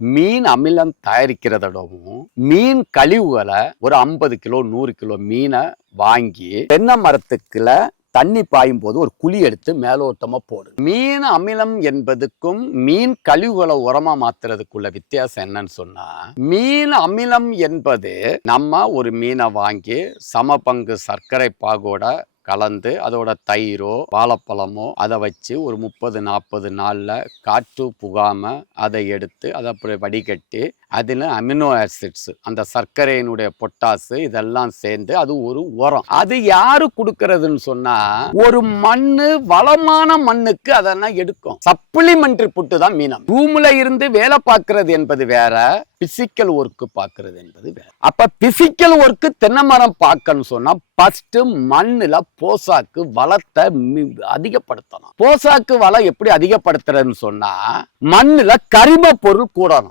மீன் அமிலம் தயாரிக்கிறதோடவும் மீன் கழிவுகளை ஒரு 50 கிலோ 100 கிலோ மீனை வாங்கி தென்னை மரத்துக்குள்ள தண்ணி பாயும் போது ஒரு குழி எடுத்து மேலோட்டமா போடு. மீன் அமிலம் என்பதுக்கும் மீன் கழிவுகளை உரமா மாத்துறதுக்குள்ள வித்தியாசம் என்னன்னு சொன்னா, மீன் அமிலம் என்பது நம்ம ஒரு மீனை வாங்கி சம பங்கு சர்க்கரை பாகோட கலந்து அதோட தயிரோ வாழைப்பழமோ அதை வச்சு ஒரு 30-40 நாள்ல காற்று புகாம அதை எடுத்து அதை அப்புறம் வடிகட்டி அதில் அமினோ ஆசிட்ஸ் அந்த சர்க்கரையினுடைய பொட்டாசு இதெல்லாம் சேர்ந்து அது ஒரு உரம். அது யாரு கொடுக்கறதுன்னு சொன்னா, ஒரு மண்ணு வளமான மண்ணுக்கு அதெல்லாம் எடுக்கும். சப்ளிமெண்டரி புட்டு தான் மீனம். ரூம்ல இருந்து வேலை பார்க்கறது என்பது வேற, பிசிக்கல் ஒர்க் பார்க்கறது என்பது வேற. அப்ப பிசிக்கல் ஒர்க் தென்னை மரம் பார்க்கணும்னு சொன்னா ஃபர்ஸ்ட் மண்ணுல போசாக்கு வளத்தை அதிகப்படுத்தணும். போசாக்கு வளம் எப்படி அதிகப்படுத்துறதுன்னு சொன்னா, மண்ணுல கரிம பொருள் கூடணும்.